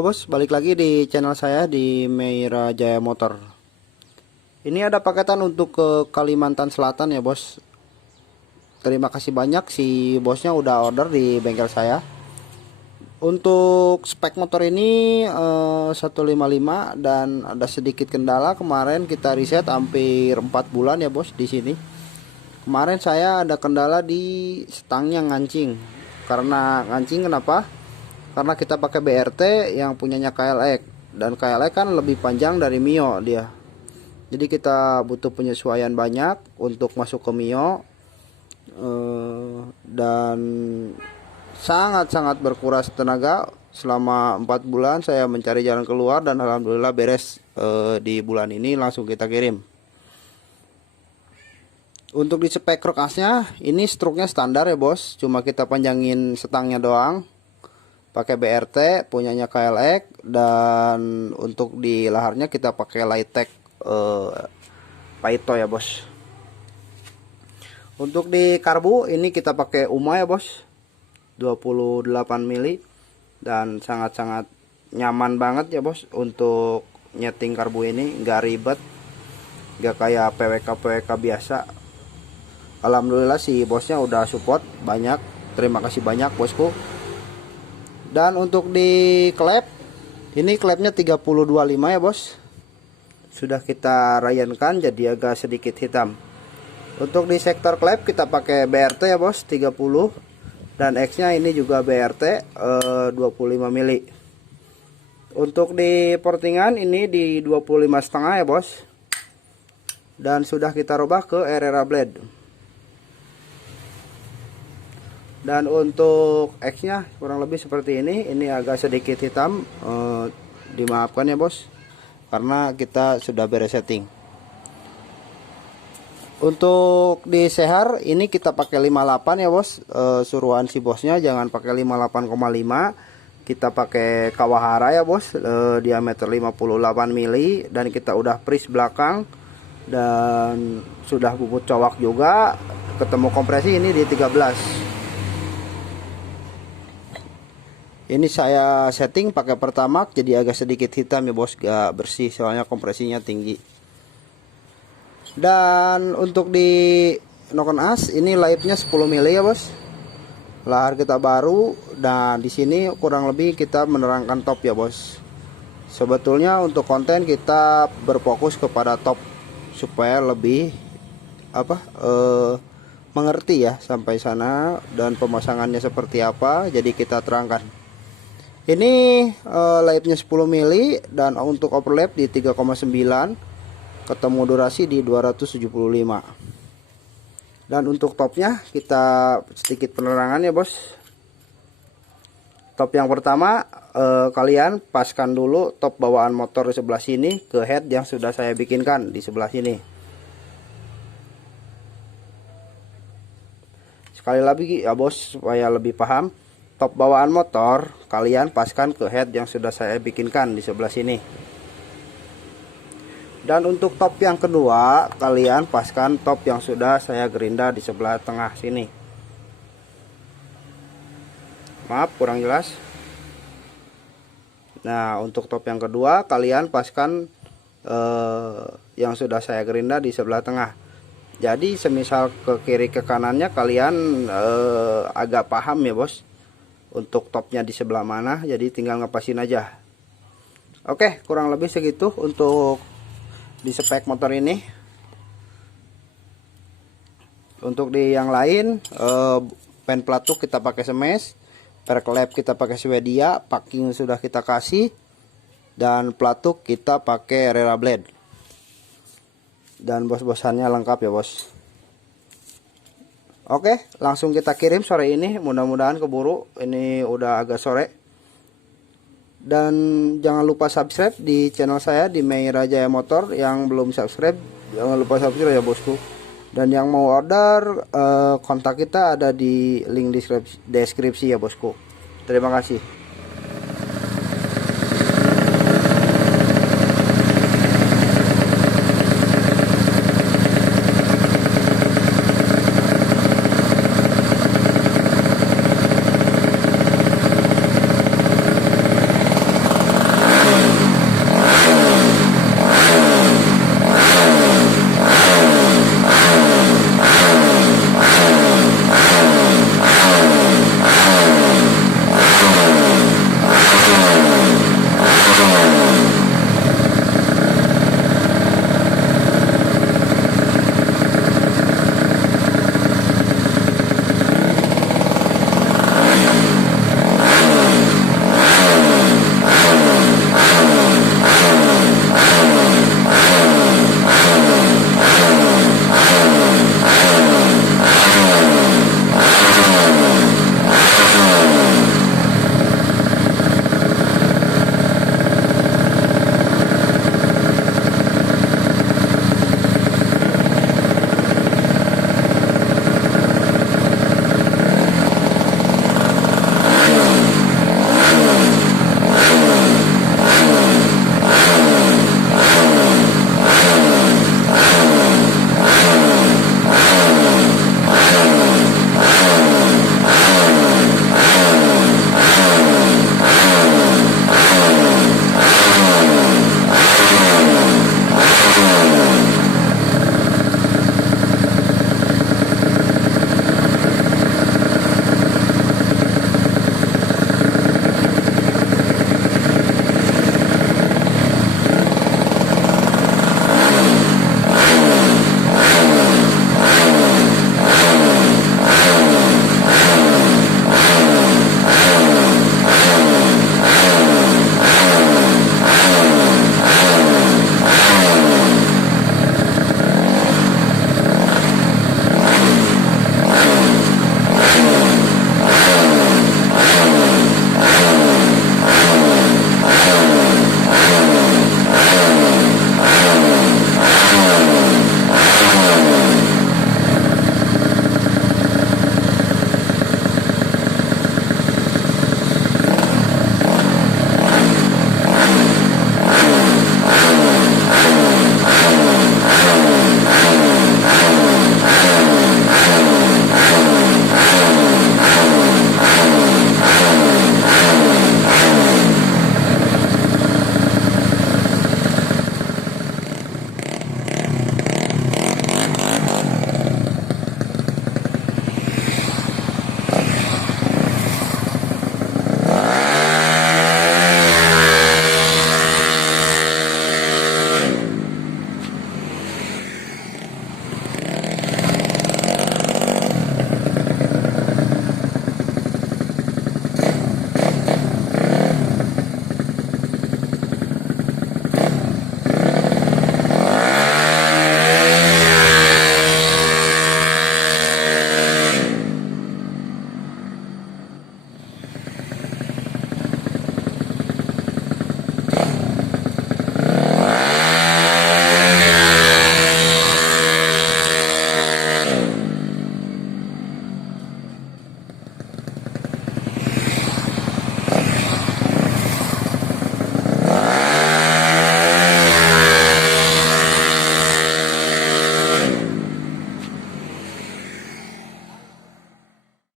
Halo bos, balik lagi di channel saya di Meira Jaya Motor. Ini ada paketan untuk ke Kalimantan Selatan ya bos. Terima kasih banyak, si bosnya udah order di bengkel saya. Untuk spek motor ini 155 dan ada sedikit kendala. Kemarin kita riset hampir 4 bulan ya bos di sini. Kemarin saya ada kendala di stangnya ngancing. Karena ngancing kenapa? Karena kita pakai BRT yang punyanya KLX, dan KLX kan lebih panjang dari Mio dia. Jadi kita butuh penyesuaian banyak untuk masuk ke Mio, dan sangat-sangat berkuras tenaga. Selama 4 bulan saya mencari jalan keluar dan alhamdulillah beres. Di bulan ini langsung kita kirim. Untuk di spek rokasnya ini struknya standar ya bos, cuma kita panjangin stangnya doang pakai BRT punyanya KLX, dan untuk di laharnya kita pakai Lighttech Paito ya bos. Untuk di karbu ini kita pakai UMA ya bos, 28 mili, dan sangat-sangat nyaman banget ya bos untuk nyeting karbu ini, nggak ribet, nggak kayak PWK biasa. Alhamdulillah si bosnya udah support banyak, terima kasih banyak bosku. Dan untuk di klep, ini klepnya 3025 ya bos. Sudah kita rayankan jadi agak sedikit hitam. Untuk di sektor klep kita pakai BRT ya bos, 30, dan X nya ini juga BRT 25 mili. Untuk di portingan ini di 25,5 ya bos. Dan sudah kita rubah ke Herrera blade. Dan untuk X nya kurang lebih seperti ini agak sedikit hitam, dimaafkan ya bos, karena kita sudah beres setting. Untuk di sehar ini kita pakai 58 ya bos, suruhan si bosnya jangan pakai 58,5, kita pakai Kawahara ya bos, diameter 58 mili, dan kita udah pris belakang dan sudah bubut cowak juga, ketemu kompresi ini di 13. Ini saya setting pakai Pertamax jadi agak sedikit hitam ya bos, gak bersih soalnya kompresinya tinggi. Dan untuk di noken as ini lightnya 10 mili ya bos. Lahar kita baru, dan di sini kurang lebih kita menerangkan top ya bos. Sebetulnya untuk konten kita berfokus kepada top supaya lebih mengerti ya sampai sana, dan pemasangannya seperti apa jadi kita terangkan. Ini lightnya 10 mili dan untuk overlap di 3,9, ketemu durasi di 275. Dan untuk topnya kita sedikit penerangan ya bos. Top yang pertama, kalian paskan dulu top bawaan motor di sebelah sini ke head yang sudah saya bikinkan di sebelah sini. Sekali lagi ya bos supaya lebih paham, top bawaan motor kalian paskan ke head yang sudah saya bikinkan di sebelah sini. Dan untuk top yang kedua kalian paskan top yang sudah saya gerinda di sebelah tengah sini. Maaf kurang jelas. Nah untuk top yang kedua kalian paskan yang sudah saya gerinda di sebelah tengah. Jadi semisal ke kiri ke kanannya kalian agak paham ya bos untuk topnya di sebelah mana, jadi tinggal ngepasin aja. Oke, kurang lebih segitu untuk di spek motor ini. Untuk di yang lain, pen pelatuk kita pakai Smash, perklep kita pakai Swedia, packing sudah kita kasih, dan pelatuk kita pakai Herrera blade. Dan bos-bosannya lengkap ya bos. Oke, langsung kita kirim sore ini, mudah-mudahan keburu. Ini udah agak sore. Dan jangan lupa subscribe di channel saya di Meira Jaya Motor. Yang belum subscribe jangan lupa subscribe ya bosku. Dan yang mau order, kontak kita ada di link deskripsi ya bosku. Terima kasih.